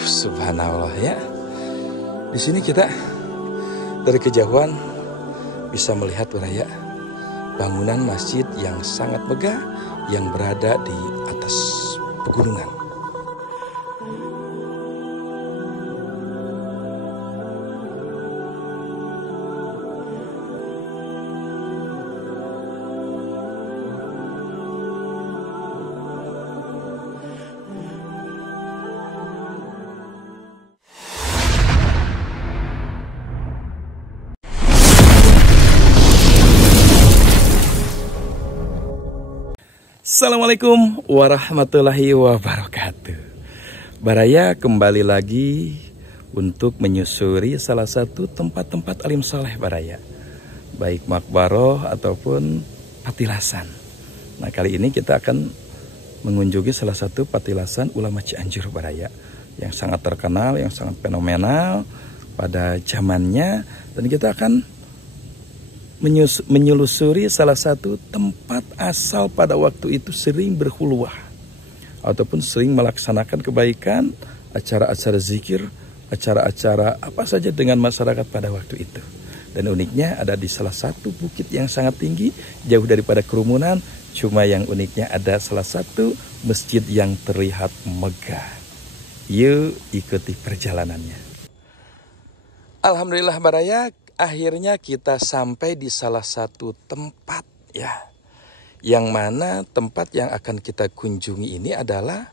Subhanallah ya. Di sini kita dari kejauhan bisa melihat baraya bangunan masjid yang sangat megah yang berada di atas pegunungan. Assalamualaikum warahmatullahi wabarakatuh. Baraya kembali lagi untuk menyusuri salah satu tempat-tempat alim saleh baraya, baik makbaroh ataupun patilasan. Nah, kali ini kita akan mengunjungi salah satu patilasan ulama Cianjur baraya yang sangat terkenal, yang sangat fenomenal pada zamannya, dan kita akan menyelusuri salah satu tempat asal pada waktu itu sering berkhulwah ataupun sering melaksanakan kebaikan, acara-acara zikir, acara-acara apa saja dengan masyarakat pada waktu itu. Dan uniknya ada di salah satu bukit yang sangat tinggi, jauh daripada kerumunan. Cuma yang uniknya ada salah satu masjid yang terlihat megah. Yuk ikuti perjalanannya. Alhamdulillah baraya, akhirnya kita sampai di salah satu tempat ya. Yang mana tempat yang akan kita kunjungi ini adalah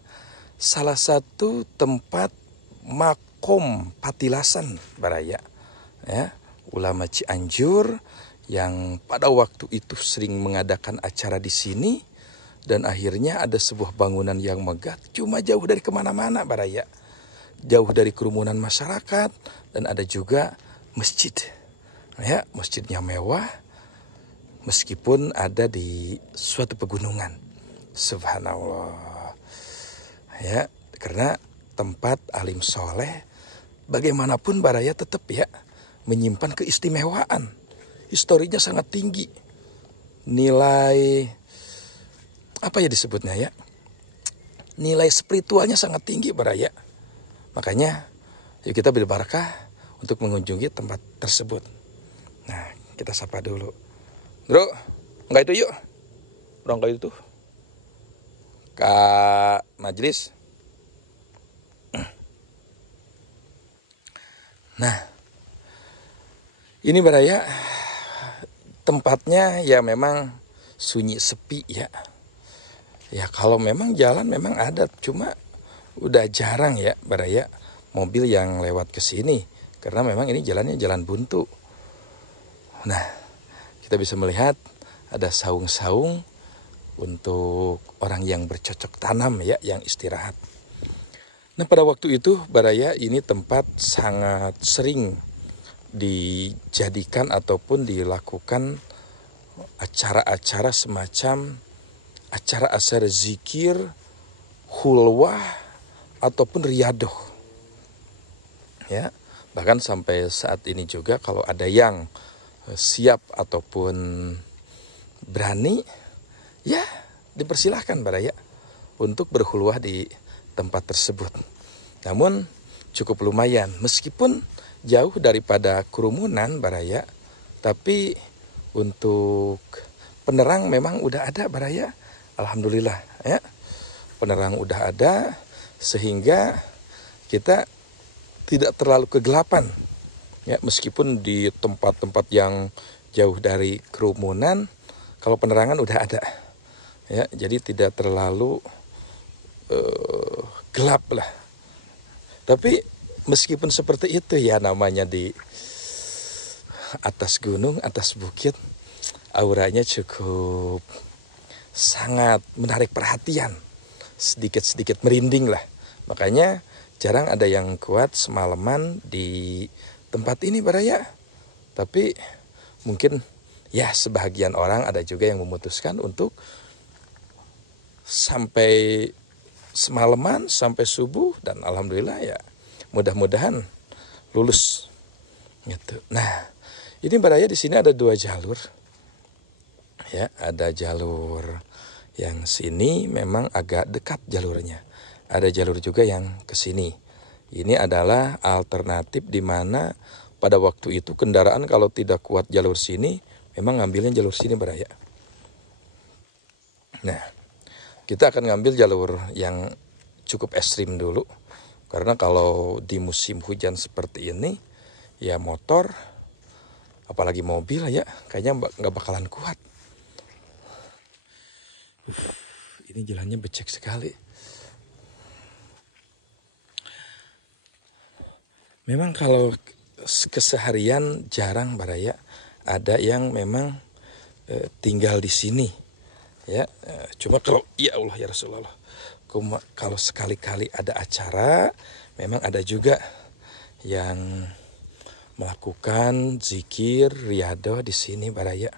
salah satu tempat makom patilasan baraya ya, ulama Cianjur yang pada waktu itu sering mengadakan acara di sini. Dan akhirnya ada sebuah bangunan yang megah, cuma jauh dari kemana-mana baraya, jauh dari kerumunan masyarakat, dan ada juga masjid. Ya, masjidnya mewah meskipun ada di suatu pegunungan. Subhanallah. Ya, karena tempat alim soleh bagaimanapun baraya tetap ya menyimpan keistimewaan. Historinya sangat tinggi. Nilai apa ya disebutnya ya? Nilai spiritualnya sangat tinggi baraya. Makanya yuk kita berbarakah untuk mengunjungi tempat tersebut. Nah, kita sapa dulu. Bro, enggak itu yuk. Bro, enggak itu. Kak Majlis. Nah, ini baraya tempatnya ya memang sunyi sepi ya. Ya kalau memang jalan memang ada, cuma udah jarang ya baraya mobil yang lewat ke sini. Karena memang ini jalannya jalan buntu. Nah, kita bisa melihat ada saung-saung untuk orang yang bercocok tanam ya, yang istirahat. Nah, pada waktu itu baraya ini tempat sangat sering dijadikan ataupun dilakukan acara-acara semacam acara-acara zikir, khulwah ataupun riyadoh. Ya, bahkan sampai saat ini juga kalau ada yang siap ataupun berani, ya dipersilahkan baraya untuk berkhulwah di tempat tersebut. Namun cukup lumayan, meskipun jauh daripada kerumunan baraya, tapi untuk penerang memang udah ada baraya. Alhamdulillah ya, penerang udah ada sehingga kita tidak terlalu kegelapan. Ya, meskipun di tempat-tempat yang jauh dari kerumunan, kalau penerangan udah ada, ya, jadi tidak terlalu gelap lah. Tapi meskipun seperti itu ya, namanya di atas gunung, atas bukit, auranya cukup sangat menarik perhatian, sedikit-sedikit merinding lah. Makanya jarang ada yang kuat semalaman di tempat ini baraya. Tapi mungkin ya sebahagian orang ada juga yang memutuskan untuk sampai semalaman, sampai subuh, dan alhamdulillah ya mudah-mudahan lulus gitu. Nah, ini baraya di sini ada dua jalur. Ya, ada jalur yang sini memang agak dekat jalurnya. ada jalur juga yang ke sini. Ini adalah alternatif di mana pada waktu itu kendaraan kalau tidak kuat jalur sini, memang ngambilnya jalur sini Baraya. Nah, kita akan ngambil jalur yang cukup ekstrim dulu. Karena kalau di musim hujan seperti ini, ya motor, apalagi mobil ya, kayaknya nggak bakalan kuat. Ini jalannya becek sekali. Memang kalau keseharian jarang Baraya, ada yang memang tinggal di sini. Ya, cuma kalau ya Allah ya Rasulullah, kalau sekali-kali ada acara, memang ada juga yang melakukan zikir riyadhah di sini Baraya.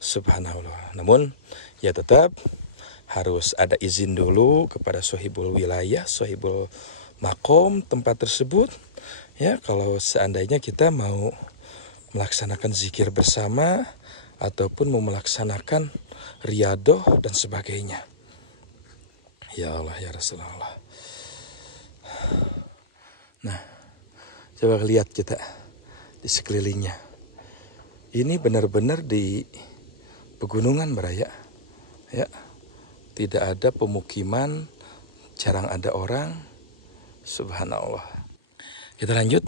Subhanallah. Namun ya tetap harus ada izin dulu kepada sohibul wilayah, sohibul makom tempat tersebut. Ya, kalau seandainya kita mau melaksanakan zikir bersama ataupun mau melaksanakan riyadhah dan sebagainya. Ya Allah ya Rasulullah. Nah, coba lihat kita di sekelilingnya. Ini benar-benar di pegunungan Baraya. Ya. Tidak ada pemukiman, jarang ada orang. Subhanallah. Kita lanjut.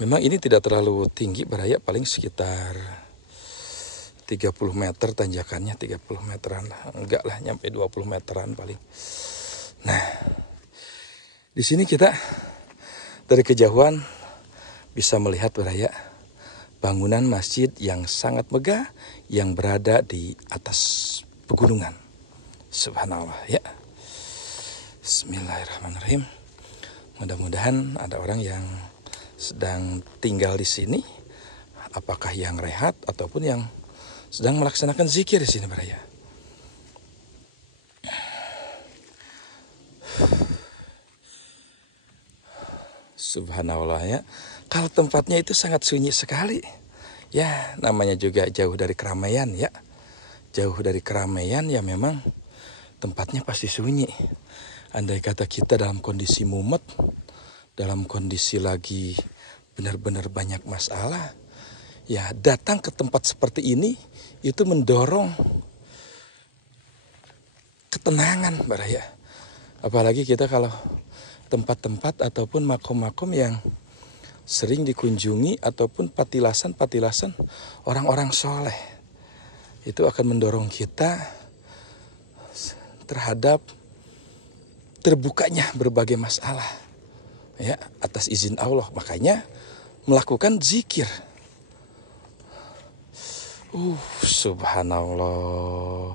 Memang ini tidak terlalu tinggi Baraya, paling sekitar 30 meter tanjakannya, 30 meteran lah. Enggak lah, nyampe 20 meteran paling. Nah, di sini kita dari kejauhan bisa melihat Baraya bangunan masjid yang sangat megah yang berada di atas pegunungan. Subhanallah ya. Bismillahirrahmanirrahim. Mudah-mudahan ada orang yang sedang tinggal di sini, apakah yang rehat ataupun yang sedang melaksanakan zikir di sini Baraya. Subhanallah ya. Kalau tempatnya itu sangat sunyi sekali. Ya, namanya juga jauh dari keramaian ya. Jauh dari keramaian ya memang tempatnya pasti sunyi. Andai kata kita dalam kondisi mumet, dalam kondisi lagi benar-benar banyak masalah, ya datang ke tempat seperti ini itu mendorong ketenangan Baraya. Apalagi kita kalau tempat-tempat ataupun makom-makom yang sering dikunjungi ataupun patilasan-patilasan orang-orang soleh, itu akan mendorong kita terhadap terbukanya berbagai masalah ya atas izin Allah. Makanya melakukan zikir. Subhanallah.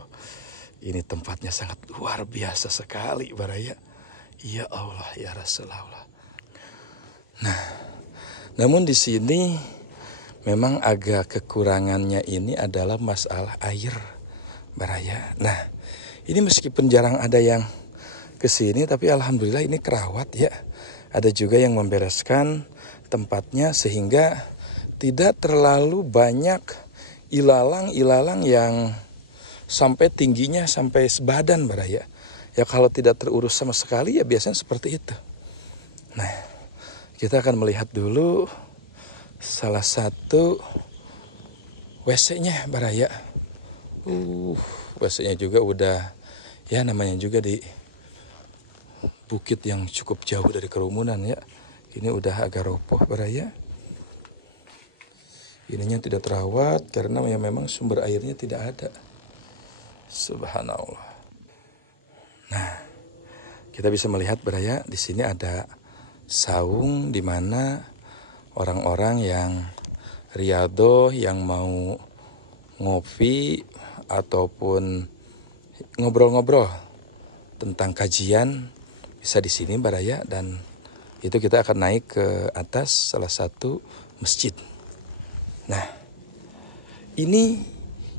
Ini tempatnya sangat luar biasa sekali Baraya. Ya Allah ya Rasulullah. Nah, namun di sini memang agak kekurangannya ini adalah masalah air Baraya. Nah, ini meskipun jarang ada yang ke sini, tapi alhamdulillah ini kerawat ya. Ada juga yang membereskan tempatnya sehingga tidak terlalu banyak ilalang-ilalang yang sampai tingginya sampai sebadan Baraya. Ya kalau tidak terurus sama sekali ya biasanya seperti itu. Nah, kita akan melihat dulu salah satu WC-nya Baraya. WC-nya juga udah ya namanya juga di bukit yang cukup jauh dari kerumunan ya. Ini udah agak roboh Baraya. Ininya tidak terawat karena ya memang sumber airnya tidak ada. Subhanallah. Nah, kita bisa melihat Baraya di sini ada saung di mana orang-orang yang riyadhah, yang mau ngopi ataupun ngobrol-ngobrol tentang kajian bisa di sini Baraya, dan itu kita akan naik ke atas salah satu masjid. Nah, ini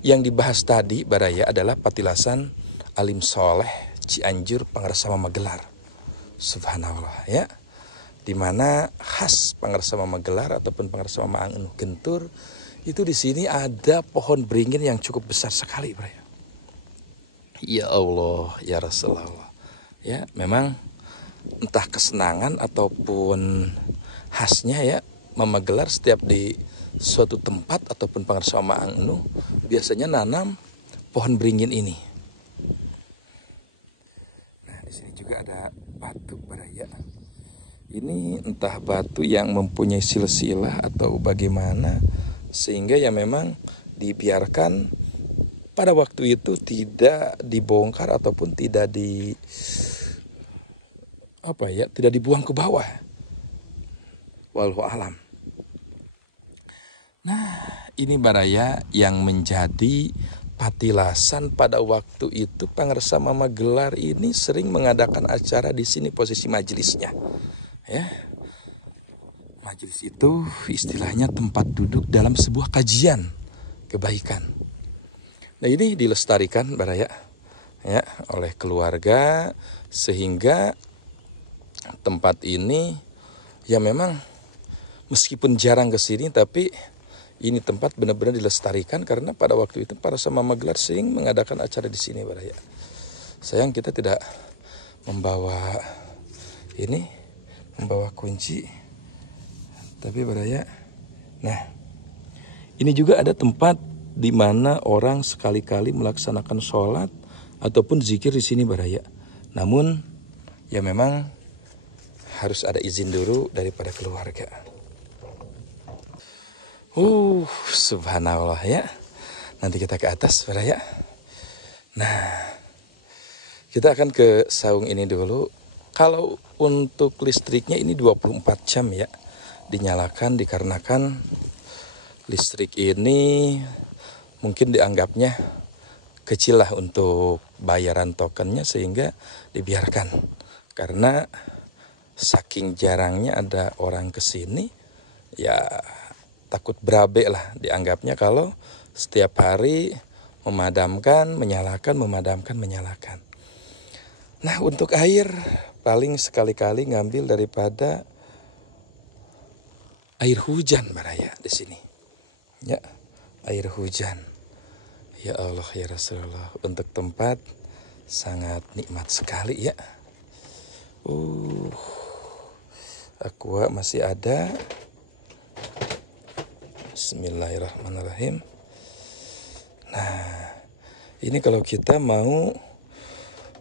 yang dibahas tadi Baraya adalah patilasan Alim Soleh Cianjur Pangarsama Magelar. Subhanallah ya. Di mana khas Pangarsama Magelar ataupun Pangarsama Maang Gentur itu di sini ada pohon beringin yang cukup besar sekali Baraya. Ya Allah ya Rasulullah. Ya, memang entah kesenangan ataupun khasnya ya memagelar setiap di suatu tempat ataupun pangarsamaan anu biasanya nanam pohon beringin ini. Nah, di sini juga ada batu baraya. Ini entah batu yang mempunyai silsilah atau bagaimana sehingga ya memang dibiarkan pada waktu itu tidak dibongkar ataupun tidak tidak dibuang ke bawah. Wallahu alam. Nah, ini baraya yang menjadi patilasan pada waktu itu Pangarsa Magelar ini sering mengadakan acara di sini posisi majelisnya. Ya. Majelis itu istilahnya tempat duduk dalam sebuah kajian kebaikan. Nah, ini dilestarikan baraya ya oleh keluarga sehingga tempat ini ya memang meskipun jarang ke sini tapi ini tempat benar-benar dilestarikan karena pada waktu itu para sama Magelar sering mengadakan acara di sini baraya. Sayang kita tidak membawa kunci. Tapi baraya. Nah, ini juga ada tempat di mana orang sekali-kali melaksanakan sholat ataupun zikir di sini baraya. Namun ya memang harus ada izin dulu daripada keluarga. Subhanallah ya. Nanti kita ke atas baraya. Nah, kita akan ke saung ini dulu. Kalau untuk listriknya ini 24 jam ya dinyalakan dikarenakan listrik ini mungkin dianggapnya kecil lah untuk bayaran tokennya sehingga dibiarkan. Karena saking jarangnya ada orang kesini ya takut berabe lah dianggapnya kalau setiap hari memadamkan, menyalakan. Nah, untuk air paling sekali-kali ngambil daripada air hujan baraya di sini. Ya, air hujan. Ya Allah ya Rasulullah, untuk tempat sangat nikmat sekali ya. Aqua masih ada. Bismillahirrahmanirrahim. Nah, ini kalau kita mau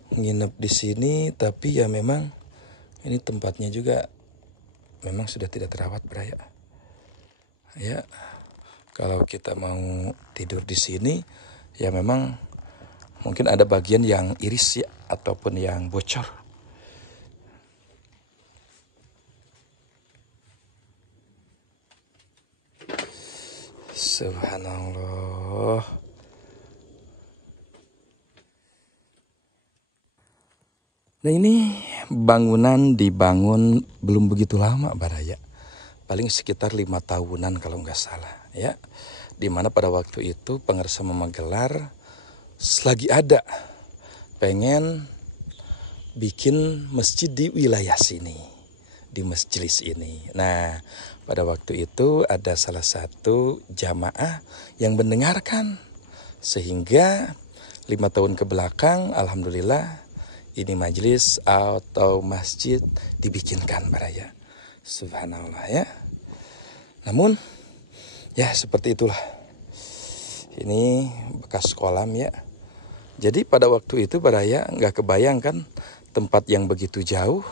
nginep di sini tapi ya memang ini tempatnya juga memang sudah tidak terawat baraya. Ya, kalau kita mau tidur di sini ya memang mungkin ada bagian yang iris ya ataupun yang bocor. Subhanallah. Nah, ini bangunan dibangun belum begitu lama baraya. Paling sekitar 5 tahunan kalau nggak salah ya. Dimana pada waktu itu Pangarsa Magelar selagi ada pengen bikin masjid di wilayah sini, di majelis ini. Nah, pada waktu itu ada salah satu jamaah yang mendengarkan sehingga 5 tahun ke belakang alhamdulillah ini majelis atau masjid dibikinkan baraya. Subhanallah ya. Namun ya seperti itulah. Ini bekas kolam ya. Jadi pada waktu itu baraya nggak kebayangkan tempat yang begitu jauh.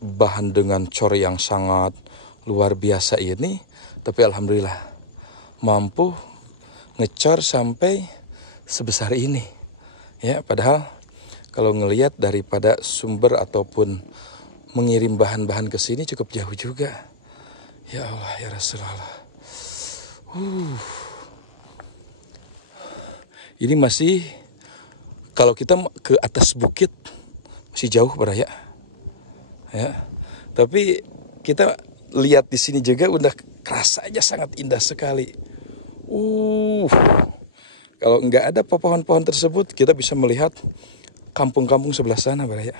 Bahan dengan cor yang sangat luar biasa ini. Tapi alhamdulillah mampu ngecor sampai sebesar ini. Ya, padahal kalau ngelihat daripada sumber ataupun mengirim bahan-bahan ke sini cukup jauh juga. Ya Allah ya Rasulullah. Ini masih kalau kita ke atas bukit masih jauh baraya. Ya. Tapi kita lihat di sini juga udah kerasa aja sangat indah sekali. Kalau nggak ada pohon-pohon tersebut kita bisa melihat kampung-kampung sebelah sana baraya.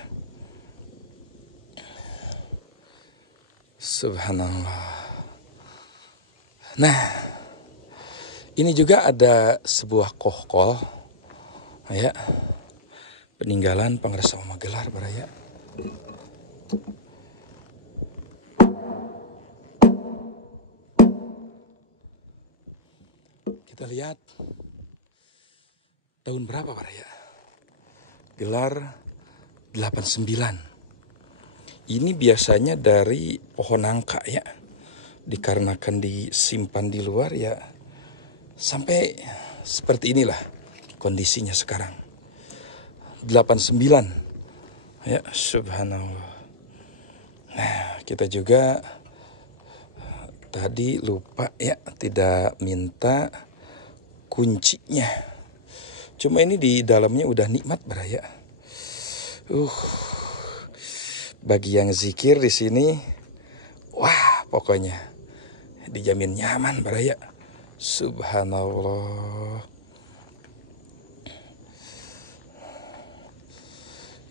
Subhanallah. Nah, ini juga ada sebuah kohkol ya. peninggalan Pangresa Magelar Baraya. Kita lihat tahun berapa Baraya? Gelar 89. Ini biasanya dari pohon nangka ya. Dikarenakan disimpan di luar ya. Sampai seperti inilah kondisinya sekarang. 89. Ya, subhanallah. Nah, kita juga tadi lupa ya, tidak minta kuncinya. Cuma ini di dalamnya udah nikmat Baraya. Bagi yang zikir di sini, wah pokoknya dijamin nyaman Baraya. Subhanallah.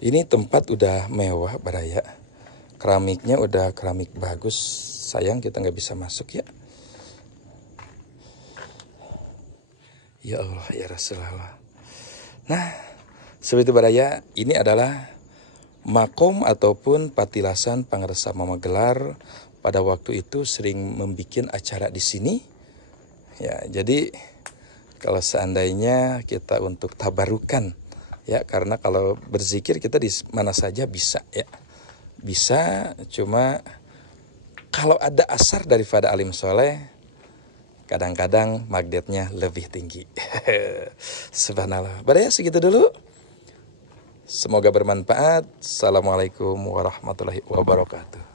Ini tempat udah mewah Baraya. Keramiknya udah keramik bagus. Sayang kita nggak bisa masuk ya. Ya Allah ya Rasulullah. Nah, seperti itu Baraya, ini adalah makom ataupun patilasan Pangresa Magelar. Pada waktu itu sering membuat acara di sini. Ya, jadi kalau seandainya kita untuk tabarukan ya, karena kalau berzikir kita di mana saja bisa ya. Bisa, cuma kalau ada asar daripada alim soleh, kadang-kadang magnetnya lebih tinggi. Subhanallah. Baraya segitu dulu. Semoga bermanfaat. Assalamualaikum warahmatullahi wabarakatuh.